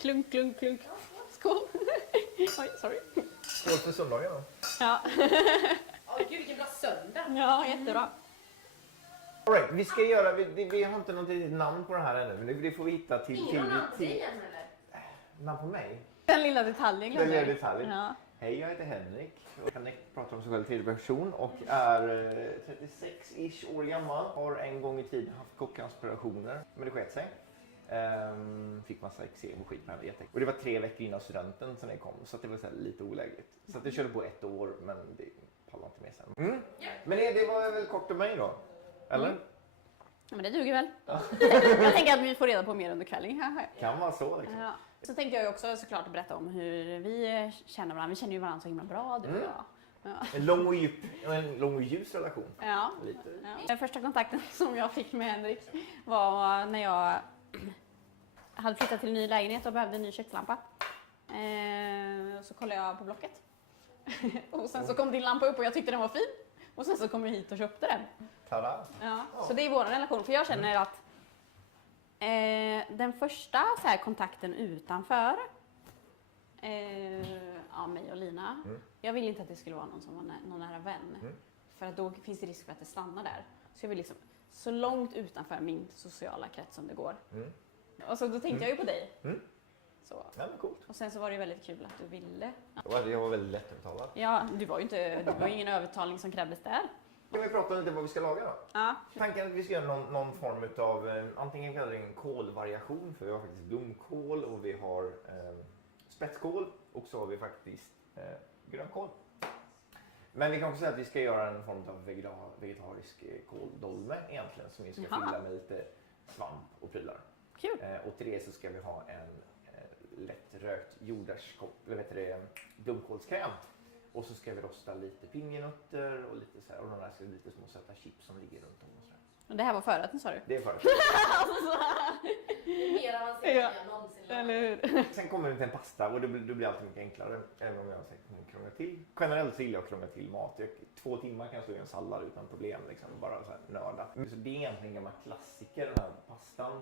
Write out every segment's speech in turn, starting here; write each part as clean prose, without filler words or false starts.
Klunk, klunk, klunk. Skål. Oj, sorry. Skål för söndagen då. Ja. Gud vilken bra söndag. Ja, jättebra. All right, vi ska göra, vi har inte något riktigt namn på det här ännu, men det får vi hitta till... Ingen namn på dig än eller? Namn på mig? Den lilla detaljen Den lilla glömde jag. detaljen. Ja. Hej, jag heter Henrik. Henrik pratar om sig själv i tredje person och är 36-ish år gammal. Har en gång i tiden haft kockaspirationer, men det sket sig. Fick massa eksem och skit med det. Och det var 3 veckor innan studenten sen jag kom, så det var så här lite olägligt. Så att jag körde på 1 år, men det pallade inte med sen. Men det var väl kort om mig då? Eller? Men det duger väl. Ja. Jag tänker att vi får reda på mer under kvällen. Kan vara så liksom. Ja. Så tänkte jag ju också såklart berätta om hur vi känner varandra. Vi känner ju varandra så himla bra, du och jag. Ja. En lång och ljus relation. Ja. Lite. Ja. Den första kontakten som jag fick med Henrik var när jag hade flyttat till en ny lägenhet och behövde en ny kökslampa. Så kollade jag på Blocket. Och sen så kom din lampa upp och jag tyckte den var fin. Och sen så kom jag hit och köpte den. Tada. Ja. Så det är vår relation. För jag känner att den första så här, kontakten utanför mig och Lina. Jag vill inte att det skulle vara någon som var någon nära vän. För att då finns det risk för att det stannar där. Så jag vill liksom så långt utanför min sociala krets som det går. Och så då tänkte jag ju på dig. Så. Ja, men coolt. Och sen så var det väldigt kul att du ville. Jag var väldigt lättövertalad. Ja, det var ju ingen övertalning som krävdes där. Kan vi prata lite om vad vi ska laga då? Ja. Tanken är att vi ska göra någon form av antingen kallar det en kålvariation, för vi har faktiskt blomkål och vi har spetskål och så har vi faktiskt grönkål. Men vi kan också säga att vi ska göra en form av vegetarisk kåldolme egentligen, som vi ska fylla med lite svamp och prylar. Kul. Och till det så ska vi ha en lättrökt blomkålskräm. Och så ska vi rosta lite pinjenötter och lite så här, och de där ska lite små söta chips som ligger runt om och så där. Och det här var förrätten, sa du? Det är förrätt. Mer avancerat än jag någonsin lagat. Eller hur? Sen kommer vi till en pasta och det blir alltid mycket enklare, även om jag säkert kommer krångla till. Generellt så gillar jag att krångla till mat. 2 timmar kan jag stå i en sallad utan problem, liksom, bara så här nörda. Så det är egentligen en gammal klassiker, den här pastan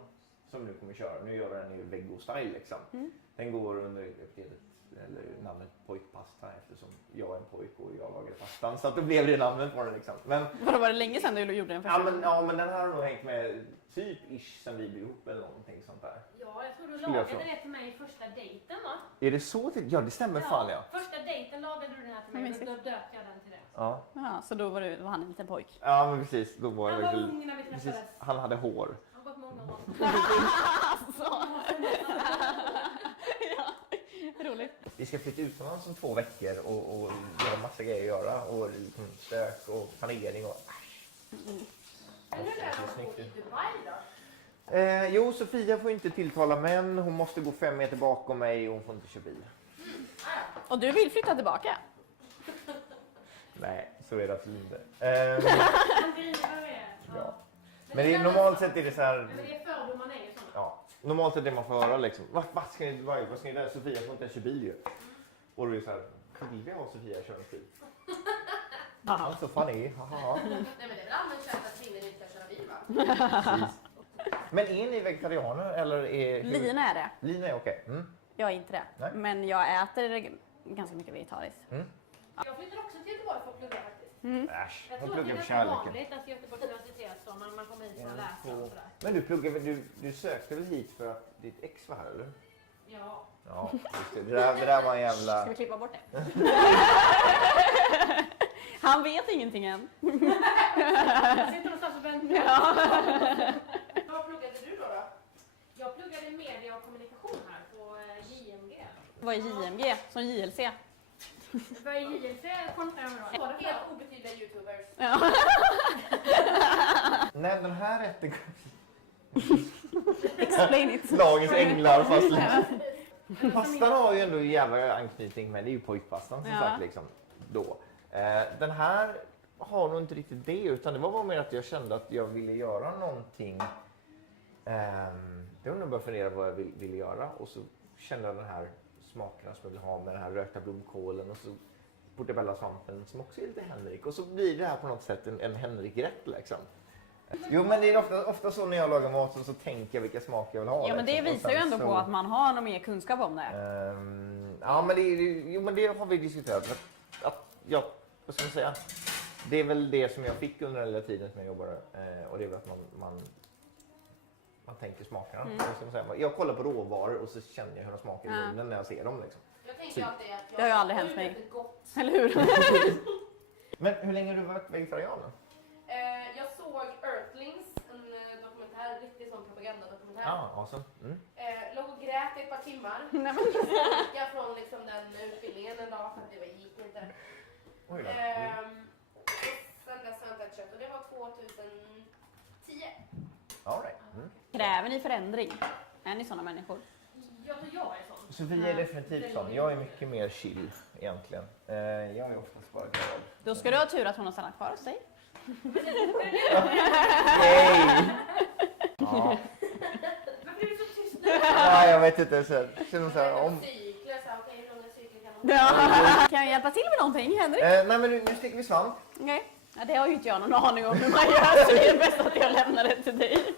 som nu kommer köra. Nu gör vi den i vego-style liksom. Den går under epitetet eller namnet pojkpasta, eftersom jag är en pojk och jag lagade pastan. Så att då blev det namnet på den liksom. Men Var det länge sedan du gjorde den första? men den här har nog hängt med typ sen vi blev ihop eller någonting sånt där. Ja, jag tror du lagade det till mig i första dejten, va? Är det så? Ja, det stämmer fan ja. Första dejten lagade du den här till mig, och då döpte jag den till det. Ja. Ja, så då var han en liten pojk. Ja, men precis. Då var Han jag var väl- ung när vi precis. träffades. Han hade hår. Han har gått många år. Ja, roligt. Vi ska flytta utomlands om 2 veckor och göra massa grejer att göra. Och liksom stök och planering och... Men hur är det att bo i Dubai då? Jo, Sofia får inte tilltala män. Hon måste gå 5 meter bakom mig och hon får inte köra bil. Och du vill flytta tillbaka? Nej, så är det absolut inte. Han griner med det. Ja. Men det är, normalt sett är det så här... Men det är fördomarna är ju sådana. Ja, normalt sett det man får höra liksom. Vad ska ni Dubai? Vad ska ni där? Sofia får inte ens köra bil ju. Och då är det så här, vill vi ha Sofia köra bil? Ja, så fan är haha. Nej, men det är väl allmänt känt att kvinnor inte ska köra bil, va? Men är ni vegetarianer eller är... Lina är det. Lina är okej. Jag är inte det. Nej. Men jag äter ganska mycket vegetariskt. Jag flyttar också till Göteborg för att plugga faktiskt. Äsch, Jag hon tror att det pluggar är för ganska kärleken. vanligt att Göteborgs universitet så man kommer hit för att läsa och sådär. Men du pluggar du sökte väl hit för att ditt ex var här eller? Ja. Ja, just det. Det där var en jävla... Ska vi klippa bort det? Han vet ingenting än. Jag sitter någonstans och väntar. Vad pluggade du då? Jag pluggade media och kommunikation här på JMG. Vad är JMG? Som JLC? Vad är JLC? Helt obetydliga youtubers. Ja. Nej, den här rätten... Explain it. Lagens änglar fast lite. Pastan har ju ändå jävla anknytning med, det är ju pojkpastan som sagt liksom då. Den här har nog inte riktigt det, utan det var bara mer att jag kände att jag ville göra någonting. Jag undrar bara fundera vad jag ville göra och så kände jag den här smakerna som jag vill ha med den här rökta blomkålen och så portabella svampen som också är lite Henrik. Och så blir det här på något sätt en Henrik-rätt liksom. Jo, men det är ofta så när jag lagar mat så tänker jag vilka smaker jag vill ha. Ja, men det liksom. Och visar ju sen ändå så- på att man har någon mer kunskap om det. Ja, men det har vi diskuterat. Ja, vad ska man säga? Det är väl det som jag fick under den lilla tiden som jag jobbade. Och det är väl att man tänker smakerna. Vad ska man säga? Jag kollar på råvaror och så känner jag hur de smakar i munnen när jag ser dem. Liksom. Jag tänker alltid att Det har ju aldrig hänt mig. lite gott. Eller hur? Men hur länge har du varit vegetarian? Jag såg Earthlings, en dokumentär, riktig sån propagandadokumentär. Ja, awesome. Låg och grät i ett par timmar. Nej, men, Jag från liksom den utbildningen en dag för att det gick inte. Oj då. Och sen dess har jag inte ätit kött och det var 2010. All right. kräver ni förändring? Är ni sådana människor? Jag tror jag är sån. Så vi är definitivt sån. Jag är mycket mer chill egentligen. Jag är oftast bara glad. Då ska du ha tur att hon har stannat kvar hos dig. Nej! Ja. Varför är du så tyst nu? Ja, jag vet inte. Känner så här, om... Cykler, så här, okej, hur långa cykler kan man Ja. Kan jag hjälpa till med någonting, Henrik? nej, men nu sticker vi svamp. Okej. Ja, det har ju inte jag någon aning om hur man gör, så det är bäst att jag lämnar det till dig.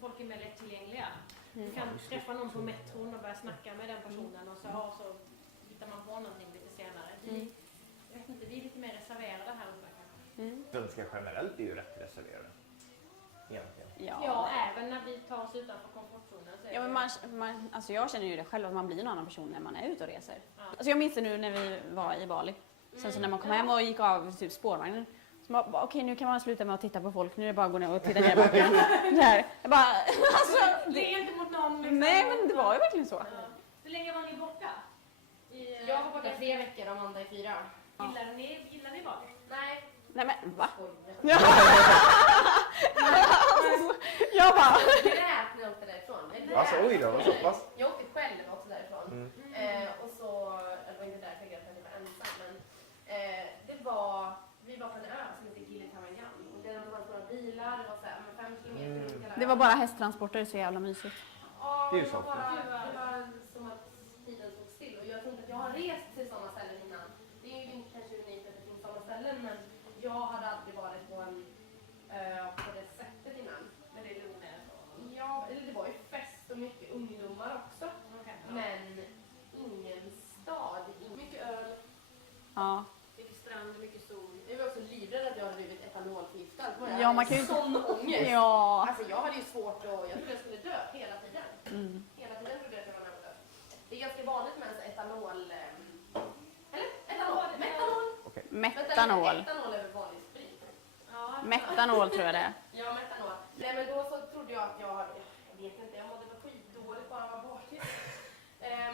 Folk är mer lättillgängliga. Du kan träffa någon på metron och börja snacka med den personen och så hittar man på någonting lite senare. Jag vet inte, vi är lite mer reserverade här uppe kanske. Svenskar generellt är ju rätt reserverade. Egentligen. Ja, även när vi tar oss utanför komfortzonen så är Ja, det- men alltså jag känner ju det själv att man blir en annan person när man är ute och reser. Alltså jag minns det nu när vi var i Bali. Sen så när man kom hem och gick av typ spårvagnen. Så man bara, okej, nu kan man sluta med att titta på folk. Nu är det bara att gå ner och titta ner i backen. Där. Jag bara, alltså, Det är inte mot någon liksom. nej men det var ju verkligen så. Ja. Hur länge var ni borta? Jag var borta 3 veckor och Amanda i 4. Gillade ni Bali? Nej, Nej men va? skojar. Jag bara, Jag grät när jag åkte därifrån. Jag grät. Alltså oj då, vad så pass. Jag åkte själv också därifrån. Och så, det var inte därför jag grät, för att jag var ensam. Men vi var på en ö som heter Gili-Travangan. Och det var några bilar, det var så här, 5 kilometer. det var bara hästtransporter, så jävla mysigt. Ja, Det är ju det var så. bara som att tiden stod still. Och jag tror inte att jag har rest till sådana ställen innan. Det är ju inte kanske unikt att det finns sådana ställen, men jag hade aldrig varit på en ö på det sättet innan. Men det är lugnare så. Ja, eller det var ju fest och mycket ungdomar också. Okej. Men ingen stad, mycket öl. Ja. Mycket strand, mycket sol. Jag var också livrädd att jag hade blivit etanolförgiftad. Ja, man kan ju- sån ångest. Ja. Alltså jag hade ju svårt att, jag trodde jag skulle dö hela tiden. Mm. Hela tiden trodde jag att jag var nära att dö. Det är ganska vanligt med ens etanol, eller? Etanol? Metanol? Metanol. Etanol är väl vanlig sprit? Ja, Metanol tror jag det är. Ja, metanol. Nej men då så trodde jag att jag vet inte, jag mådde väl skitdåligt bara var bakis.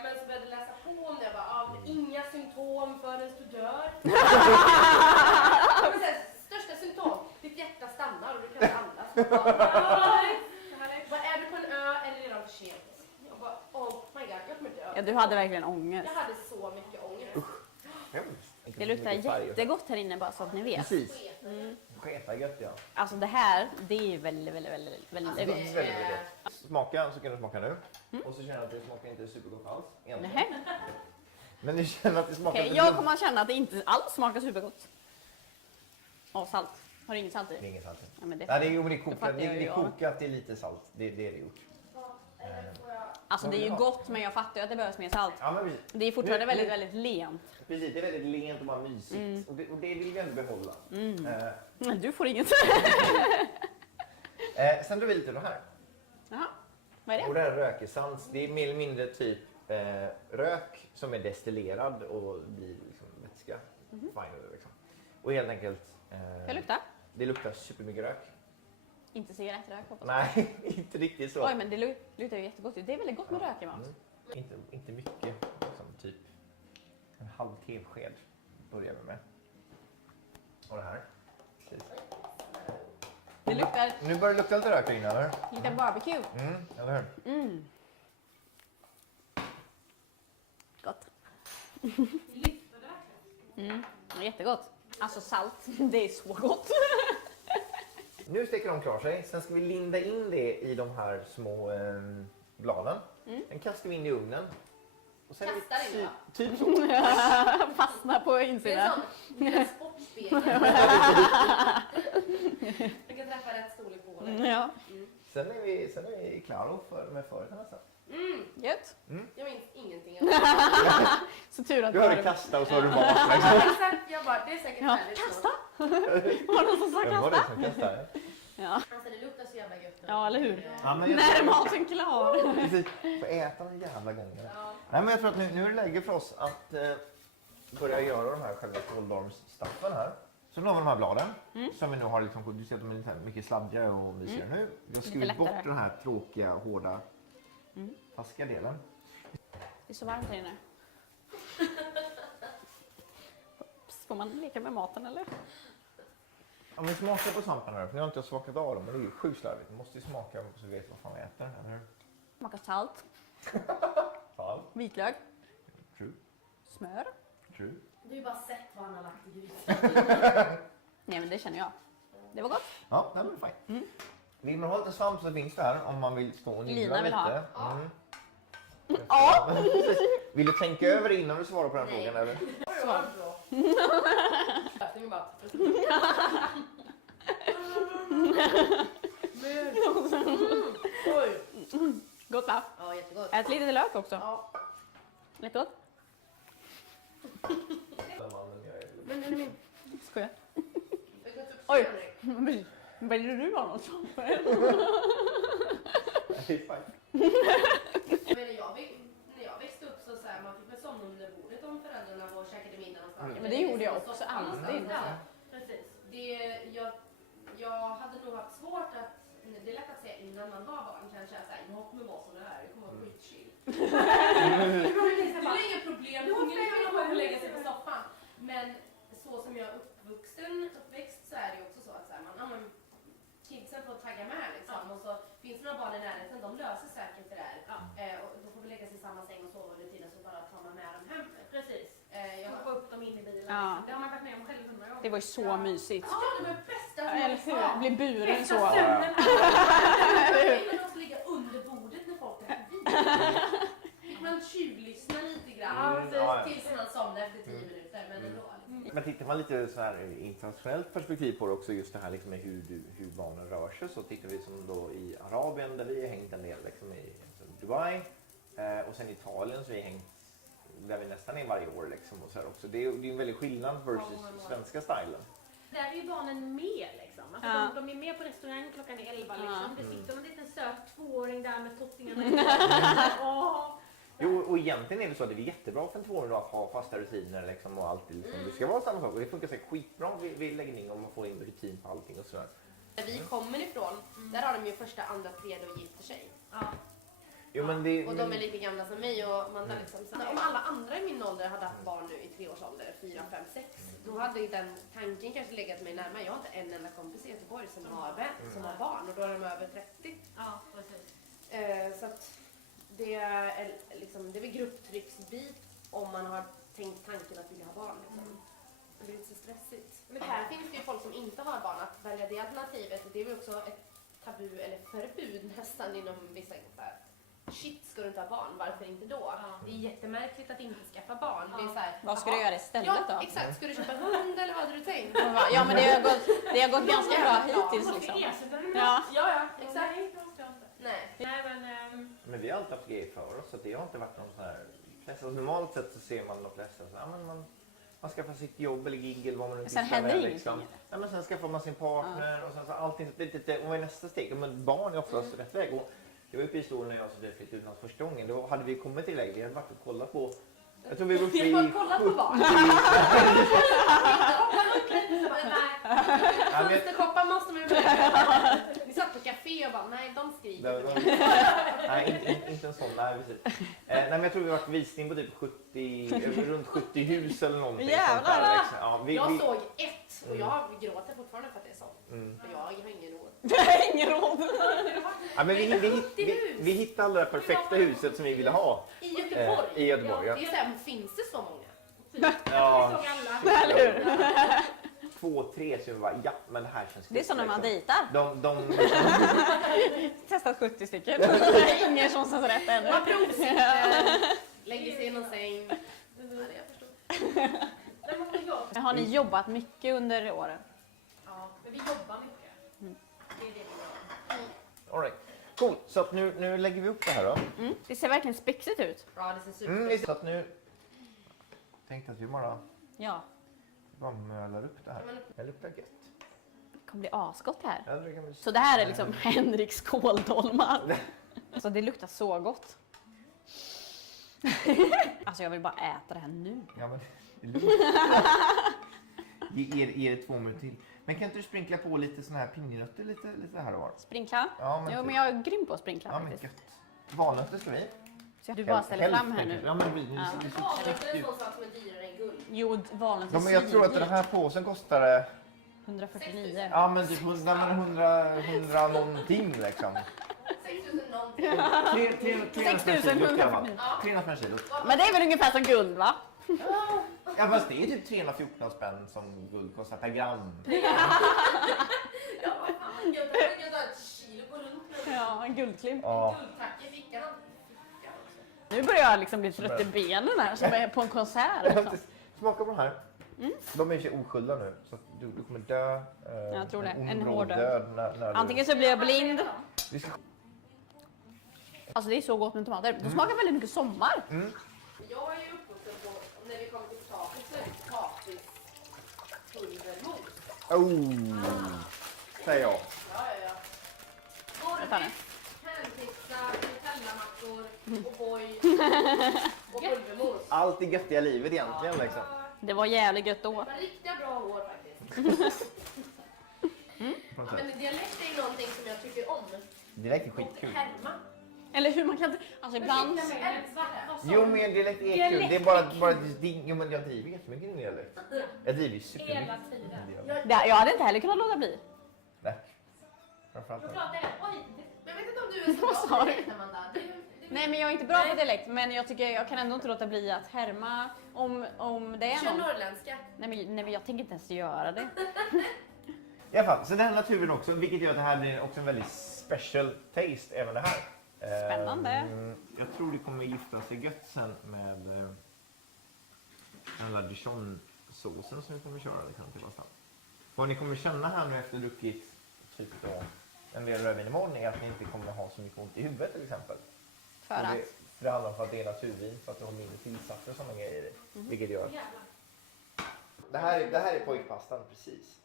Men så började jag läsa på om det, jag bara, inga symptom förrän du dör. Men så här, största symptom, ditt hjärta stannar och du kan inte andas. Jag bara, är du på en ö eller är det för sent? Jag bara, oh my god, jag kommer dö. Ja, du hade verkligen ångest. Jag hade så mycket ångest. Hemskt. Det luktar jättegott här inne bara så att ni vet. Precis. Sketa gött ja. Alltså det här, det är väldigt, väldigt, väldigt, väldigt Alltså, gott. Väldigt, väldigt gott. Smaka så kan du smaka nu. Och så känner du att det smakar inte supergott alls. Egentligen. Nähä. Men du känner att det smakar... Okej, jag kommer att känna att det inte alls smakar supergott. Och salt. Har du inget salt Det är i? inget salt. Ja, men det, Nej, det är Då kokat. fattar Det jag är ju. kokat, det är lite salt. Det är det gjort. Eller får jag... alltså det är ju gott, men jag fattar ju att det behövs mer salt. Ja, men vi, Det är fortfarande Nu- väldigt, väldigt lent. precis, det är väldigt lent och bara mysigt. Och det vill vi ändå behålla. Men du får inget. Sen drar vi lite då här. Jaha, vad är Och det? det här är rökessans. Det är mer eller mindre typ rök som är destillerad och blir liksom vätska. Fine, liksom. Och helt enkelt... Jag luktar. Det luktar supermycket rök. Inte cigarettrök hoppas jag. Nej, inte riktigt så. Oj, men det luktar ju jättegott. Det är väldigt gott med rök i mat. Inte mycket. Liksom, typ en halv tesked börjar vi med. Och det här. Precis. Det luktar Nu börjar det lukta lite rök där inne, eller? lite barbecue. Eller hur? Mm. Gott. lyfter det verkligen. Jättegott. Alltså salt, det är så gott. Nu steker de klar sig. Sen ska vi linda in det i de här små bladen. Den kastar vi in i ugnen. Och sen Kastar in, va? typ så. Fastnar på Det är en insidan. sån liten sportspegel. Jag kan träffa rätt storlek på hålet. Ja, Sen är vi klara med förut nästan. gött. Jag minns ingenting. Så tur att Du hörde kasta och så har du mat liksom. Exakt, jag bara, det är säkert Ja, väldigt kasta! svårt. Var det någon som sa Vem var det kasta? som kastade? Ja. Alltså det luktar så jävla gött. Ja, eller hur? Ja, men jag När är tror- maten klar? Precis. Får äta de jävla gångerna. Ja. Nej, men jag tror att nu är det läge för oss att börja göra de här själva ståldormsstaffen här. Så nu har vi de här bladen som vi nu har liksom, du ser att de är lite mycket sladdigare och mysigare nu. Vi har skurit bort lättare. den här tråkiga, hårda, taskiga delen. Det är så varmt här inne. Får man leka med maten eller? Om vi smakar på svamparna här, för nu har inte jag smakat av dem, men det är ju sjukt slarvigt. Vi måste ju smaka så vi vet vad fan vi äter, eller hur? Smakar salt, Fan. vitlök, True. smör. True. Du har ju bara sett vad han har lagt i grytan. Nej men det känner jag. Det var gott. Ja, det var fint. Vill man ha lite svamp så finns det här om man vill stå och nynna Lina vill lite. ha. Mm. Ja! Vill du tänka över det innan du svarar på den Nej. frågan? Eller? Svar. Jag bara... Oj. Gott va? Ja, jättegott. Ät lite lök också. Ja. Jättegott. Men är det min? Skojar. Jag kan typ Oj. se dig. Väljer du ha något sånt? Det är fine. Jag menar, när jag växte upp så här, man fick väl somna under bordet om föräldrarna var och käkade middag någonstans. Men det gjorde jag också Soffan alltid. någonstans. Ja, Ja. precis. Jag hade nog haft svårt att, det är lätt att säga innan man har barn kanske, att säga, jag kommer vara som det är, det kommer vara skitchill. Det är inga problem, ungen kan gå och lägga sig på soffan. Men så som jag är uppväxt så är det också så att så här, man, kidsen får tagga med liksom. Och så finns det några barn i närheten, de löser säkert det där. Och då får vi lägga sig i samma säng och sova under tiden, så bara tar man med dem hem. Precis. Jag Få upp dem in i bilen. Ja. Det har man varit med om själv 100 gånger. Det var ju så mysigt. Ja, det var det bästa som Eller jag hur? Bli buren så. Bästa sömnen. Innan de ska ligga under bordet när folk är förbi. Fick man tjuvlyssna lite grann tills han somnade efter 10 minuter. Men ändå. Men tittar man lite så här i internationellt perspektiv på det också, just det här liksom med hur barnen rör sig, så tittar vi som då i Arabien där vi har hängt en del, liksom i Dubai, och sen Italien så vi hängt där vi nästan är varje år liksom, och så här också. Det är en väldig skillnad versus svenska stilen. Där är ju barnen med liksom. Alltså, Ja. de är med på restaurang klockan 11 liksom. Ja. Det sitter en liten söt 2-åring där med tottingarna i. Åh. Jo, och egentligen är det så att det är jättebra för en 2-åring att ha fasta rutiner liksom, och alltid liksom, det ska vara samma sak, och det funkar säkert skitbra vid läggning om man får in rutin på allting och sådär. Där vi kommer ifrån, där har de ju första, andra, tredje och gifter sig. Ja. Jo, men det, Och de är lika gamla som mig och man har liksom, om alla andra i min ålder hade haft barn nu i 3-årsålder, 4, 5, 6, då hade ju den tanken kanske legat mig närmare. Jag har inte en enda kompis i Göteborg som har barn, och då är de över 30. Ja, precis. Så att det är liksom, det är väl grupptrycksbit om man har tänkt tanken att vilja ha barn. Liksom. Det blir inte så stressigt. Men här finns det ju folk som inte har barn, att välja det alternativet. Det är väl också ett tabu eller förbud nästan inom vissa så här, shit, ska du inte ha barn? Varför inte då? Det är jättemärkligt att inte skaffa barn. Det är så här, Vad ska du göra istället ja, då? exakt. Ska du köpa en hund eller vad hade du tänkt? Ja men det har gått ganska bra hittills liksom. Ja. Ja, exakt. Nej, det måste jag inte. Nej. Nej, men... Men vi har alltid haft grejer för oss, så det har inte varit någon sån här... Alltså, normalt sett så ser man de flesta så här, men man skaffar sitt jobb eller gig eller vad man nu Sen pysslar händer med, ingenting. Ja, men sen skaffar man sin partner och sen så allting, och vad är nästa steg? Men barn är oftast rätt väg. Och det var uppe i historien när jag så flyttade utomlands första gången. Då hade vi kommit till läge, vi hade varit och kollat på... Jag tror vi var uppe i... Vi har kollat på barn. Fönsterkoppar måste man ju med. Vi satt på café och bara, nej de skriker. Nej, inte en sån. Nej, precis. Nej, men jag tror vi har varit visning på typ 70, runt 70 hus eller någonting. Jävlar! Sånt där, liksom. Ja, Jag såg ett och jag gråter fortfarande för att det är så. För jag har ingen råd. Det har ingen råd. Ja, men vi hittade alla det perfekta huset som vi ville ha. I Göteborg. I Göteborg, ja. Det är så här, finns det så många? Ja, Vi såg alla. Eller hur? 2, 3 så vi bara, ja men det här känns Det är som när man dejtar. De Testat 70 stycken. Det är ingen som känns rätt ännu. Man provsitter. Lägger sig i någon säng. Ja, jag förstår. Nej, men jag, Har ni jobbat mycket under åren? ja, men vi jobbar mycket. Det är det vi gör. All right. Cool, så att nu lägger vi upp det här då. Det ser verkligen spexigt ut. Ja, det ser super. Så att nu tänkte att vi bara Ja, mölar upp det här. Det luktar gött. det kommer bli asgott här. Ja, det kan bli... Så det här är liksom Henriks kåldolmar. Alltså det luktar så gott. Alltså jag vill bara äta det här nu. Ja, men det är lugnt. Ge det 2 minuter till. Men kan inte du sprinkla på lite såna här pinjenötter lite här och var? Sprinkla? Ja, men Jo, typ. men jag är grym på att sprinkla Ja, men faktiskt. gött. Valnötter ska vi. Så du bara ställer fram här Hälften. nu. Ja, men vi Ja. Valnötter är en sån sak som är dyrare än guld. Jo, valnötter Ja, men jag tror att den här påsen kostar 149. ja, men typ 100 någonting liksom. 6 000 någonting. 300 spänn kilot. Men det är väl ungefär som guld, va? Ja, fast det är typ 314 spänn som guld kostar per gram. Ja, vad fan. Jag kan ta ett kilo på runt. Ja, en guldklimp. Ja. Guldtacka i fickan. Nu börjar jag liksom bli trött i benen här, som är på en konsert. Liksom. Smaka på de här. De är ju oskulda nu, så att du kommer dö. Jag tror det. En ond hård död. När Antingen så blir jag blind. Vi ska... Alltså det är så gott med tomater. De smakar väldigt mycket sommar. Jag är ju uppvuxen på, när vi kommer till potatis så är det potatispulvermos. Säger jag. Ja. Vänta nu. Panpizza, nutellamackor, O'boy och pulvermos. Allt i göttiga livet egentligen liksom. Det var jävligt gött då. Men riktiga bra hår faktiskt. Ja, men dialekt är ju någonting som jag tycker om. Direkt är Och skitkul. härma. Eller hur man kan... Alltså ibland... Jo, men dialekt är kul. Det är bara jo, men jag driver jättemycket i dialekt. Jag driver ju supermycket. Hela tiden. Jag hade inte heller kunnat låta bli. Nej. Framförallt Då det. pratar jag. Oj, Men jag vet inte om du är så Vad bra sa på du? dialekt, Amanda. Nej, men jag är inte bra på dialekt. Men jag tycker jag kan ändå inte låta bli att härma om det är Kör någon. norrländska. Nej, men jag tänker inte ens göra det. I alla fall, så den här naturen också, vilket gör att det här blir också en väldigt special taste även det här. Spännande. Jag tror det kommer gifta sig gött sen med den där dijon-såsen som vi kommer köra liksom till pastan. Vad ni kommer känna här nu efter druckit typ då en del rödvin imorgon är att ni inte kommer ha så mycket ont i huvudet till exempel. För Och att... det handlar om att det är naturvin för att det har mindre tillsatser och sådana grejer i. Vilket gör. Det här är pojkpastan precis.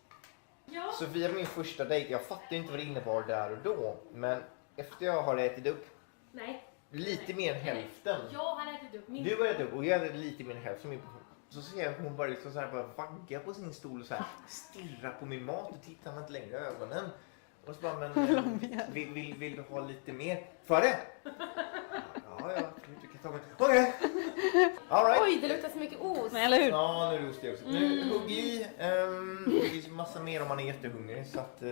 Ja. Sofia min första dejt, jag fattade inte vad det innebar där och då. Men efter jag har ätit upp Nej, lite mer än hälften. jag hade ätit upp min. Du har ätit upp och jag hade lite mer än hälften. Så ser jag hon bara liksom så här bara vagga på sin stol och så här stirra på min mat och tittar mig inte längre i ögonen. Och så bara, men vill du ha lite mer? För det? Ja, du kan ta mig. Okej. All right. Oj, det luktar så mycket ost. Men, eller hur? Ja, nu är det ost i också. Nu hugg i. Det finns massa mer om man är jättehungrig. Så att,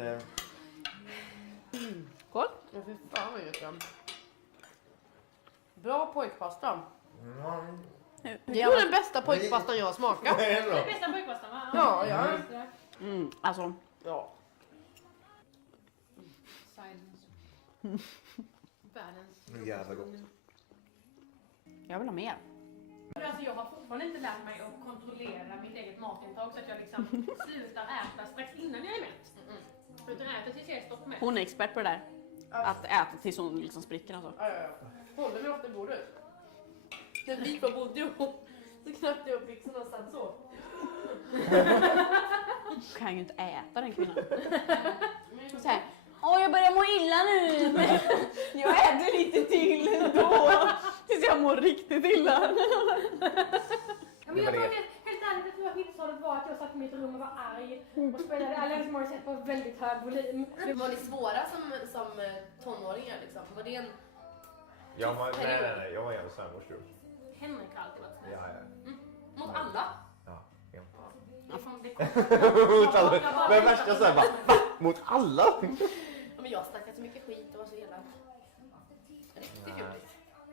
Skål. Ja, fy fan vad gött. Bra pojkpasta. Det är nog den bästa pojkpastan jag har smakat. det är Det bra. är bästa pojkpastan, va? Ja. Alltså, Ja. Världens. Nu jävla gott. jag vill ha mer. Alltså jag har fortfarande inte lärt mig att kontrollera mitt eget matintag så att jag liksom slutar äta strax innan jag är mätt. Utan äter tills jag är stoppmätt. Hon är expert på det där. Att äta tills hon liksom spricker och så. Ja. Håller mig ofta i bordet. När vi var bodde ihop så knäppte jag upp byxorna och satt så. Kan ju inte äta den kvinnan. Så här, jag börjar må illa nu. Men jag äter lite till ändå. Tills jag mår riktigt illa. Ja, men jag tror att helt ärligt, jag tror att 90-talet var att jag satt i mitt rum och var arg och spelade Alanis Morissette på väldigt hög volym. Var ni svåra som tonåringar liksom? Var det en... Nej, jag var jävligt svärmorstror. Henrik har alltid varit snäll. Ja. Mot alla? Ja. Det kom. Men värsta såhär bara, va? Mot alla? Ja, men jag snackade så mycket skit och var så elak. Riktigt jobbigt.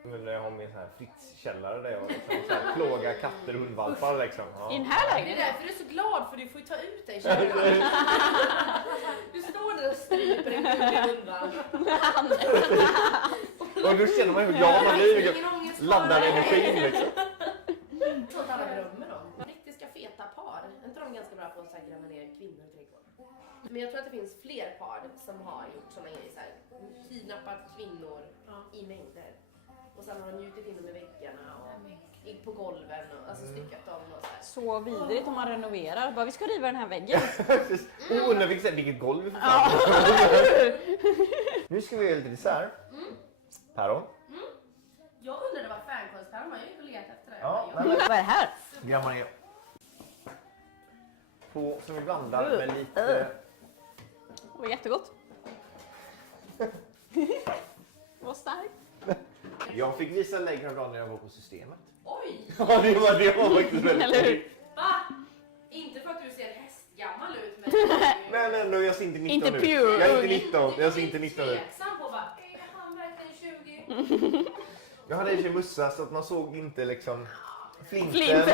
Men jag har min sån här Fritz-källare där jag liksom så här plågar katter och hundvalpar liksom. Ja. I den här Det är lägenheten? därför du är så glad, för du får ju ta ut dig själv. Du står där och stryper en gullig hundvalp. Och då känner man hur glad man blir. Ingen ångest laddar energin liksom. Sånt alla drömmer om. Riktiga feta par. Är inte de ganska bra på att så här gräva ner kvinnor i trädgården? Men jag tror att det finns fler par som har gjort såna grejer. Så här, kidnappat kvinnor i mängder. Och sen har de njutit in dem i väggarna och på golven och alltså styckat dem och så här. Så vidrigt om man renoverar. Bara, vi ska riva den här väggen. Nu fick se vilket golv vi får fram. Nu ska vi göra lite dessert. Päron. Jag undrade vad fänkålspäron var. Jag gick och letade efter det. Ja, Jag men- Vad är det här? Grammar ner. På, som vi blandar med lite... Det var jättegott. Vad starkt. Jag fick visa lägg häromdagen när jag var på Systemet. Oj! Ja, det var faktiskt väldigt Eller hur? roligt. Va? Inte för att du ser hästgammal ut men... Men ändå, jag ser inte 19 Inte ut. pure Jag är ung. inte 19, jag ser inte 19 ut. tveksam på bara, är han verkligen 20? Jag hade i och för sig mussa så att man såg inte liksom flinten. Flinten.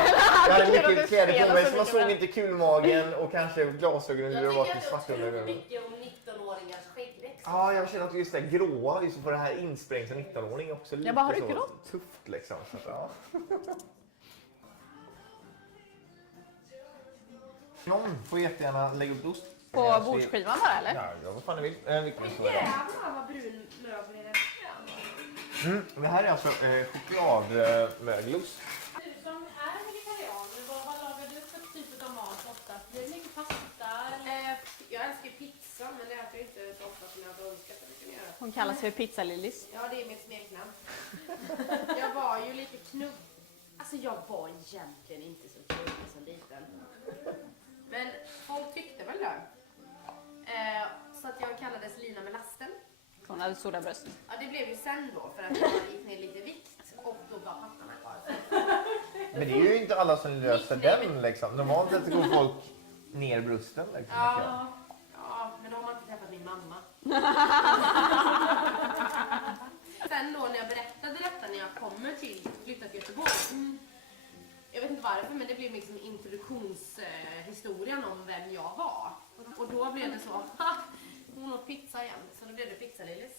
Jag hade Det mycket kläder på spelar mig så så man mycket såg med. inte kulmagen och kanske glasögonen Jag det var tycker till att svarta jag tror ögon. mycket om 19-åringars skäggväxt. Ja, jag känner att just det gråa, just på det här insprängt som 19-åring också lite bara, har du så grått? tufft liksom. Så att, ja. Någon får jättegärna lägga upp ost. På bordsskivan bara eller? Ja, vad fan ni vill. Vilken Oj så är det. jävlar vad brun mögel är det. Det här är alltså chokladmögelost. Du som är vegetarian, vad lagar du för typ av mat oftast? Blir det mycket pasta? Eller? Jag älskar ju pizza men det äter jag inte så ofta som jag hade önskat att jag kunde göra. Hon kallas för pizzalillis. Ja, det är mitt smeknamn. Jag var ju lite knubb. Alltså jag var egentligen inte så knubbig som liten. Men folk tyckte väl det. Så att jag kallades Lina med lasten. Hon hade stora bröst. Ja, det blev ju sen då för att jag gick ner lite vikt och då var pattarna kvar. Men det är ju inte alla som löser den liksom. Normalt sett går folk ner brösten liksom. Ja, ja, men då har man inte träffat min mamma. Sen då när jag berättade detta när jag kommer till flytta till Göteborg. Jag vet inte varför men det blev liksom introduktionshistorien om vem jag var. Och då blev det så, ha, hon åt pizza igen. Så då blev det pizzalillis.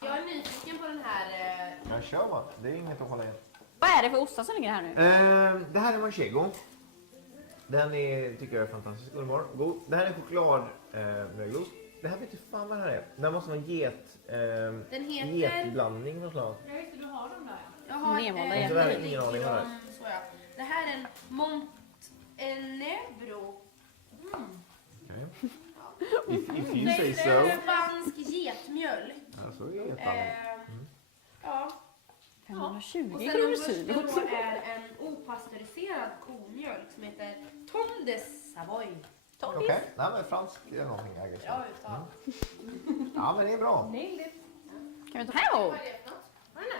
Jag är nyfiken på den här... Jag kör bara. Det är inget att hålla igen. Vad är det för ostar som ligger här nu? Det här är manchego. Den är, tycker jag är fantastiskt underbar. God. Det här är chokladmögelost. Det här vet du fan vad det här är. Det här måste vara Den heter... getblandning något slag. Jag vet inte, du har dem där. Jag har Nedmålda jätter. Det här är ingen aning vad det är. så ja. Det här är en Montenegro. If you say Det so. är spansk getmjölk. Alltså, det är getblandning. Ja. 520 Och sen kronor den första kilot. då är en opastöriserad komjölk som heter Tom de Savoy. Okej, nej men fransk är någonting jag guess. Bra uttal. Ja men det är bra. Kan vi ta här? Vad är det för något? Vad är den?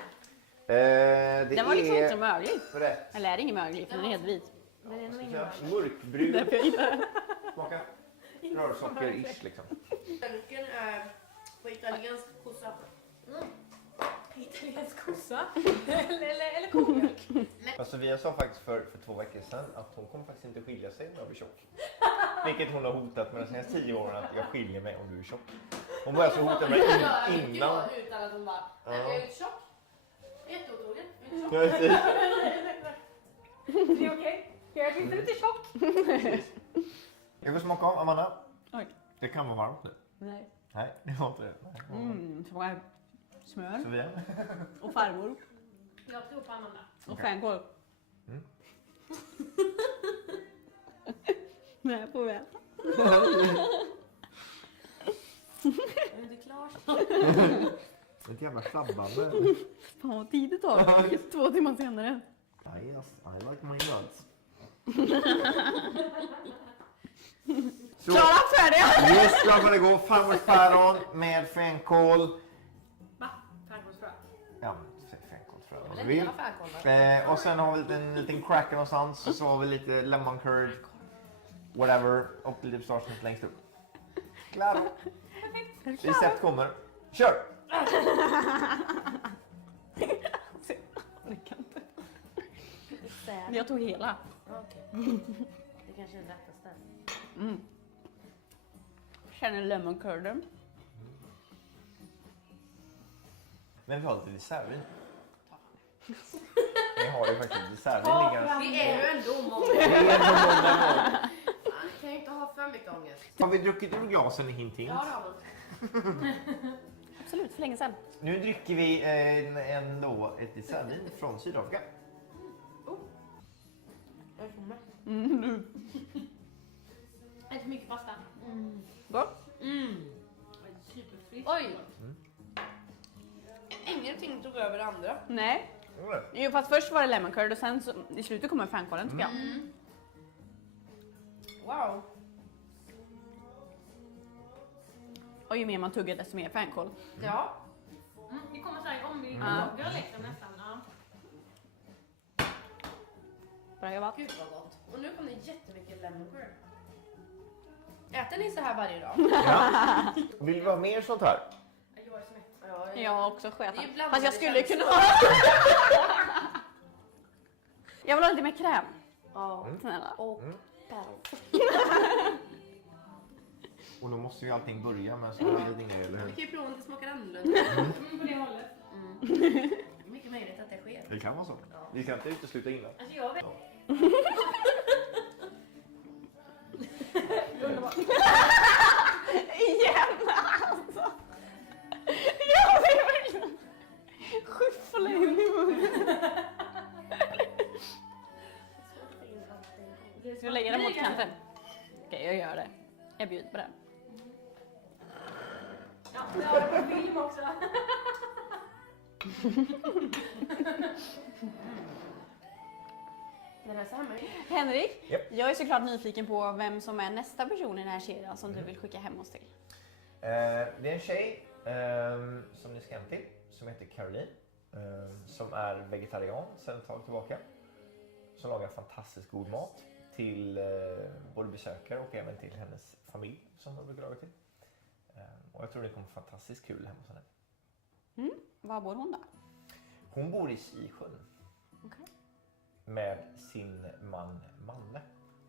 Det Den var liksom inte så är möglig. rätt. Eller är det ingen möglig för den är helt vit. Den är nog ingen bra. Mörkbrun. Därför jag gillar den. Smaka rörsocker-ish liksom. Mjölken är på italiensk kossa. Italiensk kossa? eller komjölk? Alltså vi sa faktiskt för 2 veckor sedan att hon kommer faktiskt inte skilja sig när jag blir tjock. Vilket hon har hotat med de senaste 10 åren att jag skiljer mig om du är tjock. Hon började så hota mig innan. Utan att hon bara, nej jag är inte tjock. Jätteotrogen. Jag vet inte. Det är okej. Jag är inte lite tjock. Jag vill smaka av Amanda. Oj. Det kan vara varmt nu. Nej. Nej, det var inte det. Nej. Så många smör Sofia? och farmor Jag tror på Amanda. och fänkål. Mm. Nej, jag får väl. Är du inte klar? Ett jävla flabbande. Fan vad tidigt det tar. 2 timmar senare. Yes, I like my nuts. Så, Klara, färdiga! yes, klar för det går. Farmors päron med fänkål. Va? Fänkålsfrö? Ja, säg fänkålsfrön om du Eller vill. hela fänkål. Och sen har vi en liten cracker någonstans. Och så har vi lite lemon curd. Whatever. Och lite pistagenöt längst upp. Klar. Recept kommer. Kör! Jag kan inte. Jag tog hela. Okej. Det kanske är det lättaste. Känner lemon curden. Men vi har lite dessertvin. Vi har ju faktiskt dessertvin liggande. Vi är ju ändå många. Det är ändå måndag morgon. Man kan ju inte ha för mycket ångest. Har vi druckit ur glasen i hint hint? Ja, det har man. Absolut, för länge sedan. Nu dricker vi ett dessertvin från Sydafrika. Jag får med. Inte för mycket pasta. Gott. Superfritt. Oj! Ingenting tog över det andra. Nej. Jo, fast först var det lemon curd och sen så, i slutet kommer fänkålen tycker jag. Wow. Och ju mer man tuggar desto mer fänkål. Ja. Vi kommer säga om vi Ja. vågar liksom nästan. Ja. Bra jobbat. Gud vad gott. Och nu kom det jättemycket lemon curd. Äter ni så här varje dag? Ja. Vill vi ha mer sånt här? Jag är så mätt. Ja, Jag har också skötat. Det är blandade Fast jag skulle kunna känslor. ha... Jag vill ha lite mer kräm. Ja. Snälla. Och päron. Och då måste ju allting börja med så här lite grejer, eller Vi hur? kan ju prova om det smakar annorlunda. På det hållet. Det är mycket möjligt att det sker. Det kan vara så. Ja. Vi kan inte utesluta innan. Alltså jag vet. Igen alltså. Jag vill verkligen skyffla in i munnen. Ska du lägga den mot kanten? Okej, jag gör det. Jag bjuder på det. Ja, vi har det på film också. Det är så här med. Henrik, Japp. jag är såklart nyfiken på vem som är nästa person i den här serien som du vill skicka hem oss till. Det är en tjej som ni ska hem till som heter Caroline. Som är vegetarian sedan ett tag tillbaka. Som lagar fantastiskt god mat till både besökare och även till hennes familj som hon brukar laga till. Och jag tror det kommer fantastiskt kul hemma hos henne. Var bor hon då? Hon bor i Sisjön Okej. med sin man Manne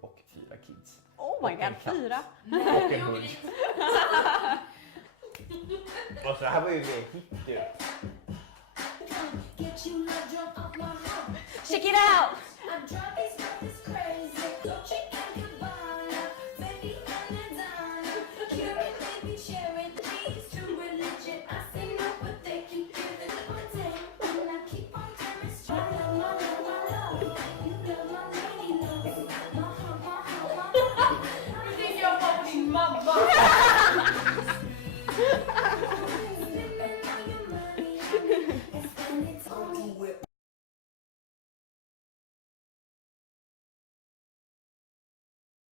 och 4 kids. Oh my Och en god, katt. 4. Och en hund. Och så här var ju mer hit ju. Check it out! Crazy. Don't you think about it, baby, and then done. Cure it, baby, share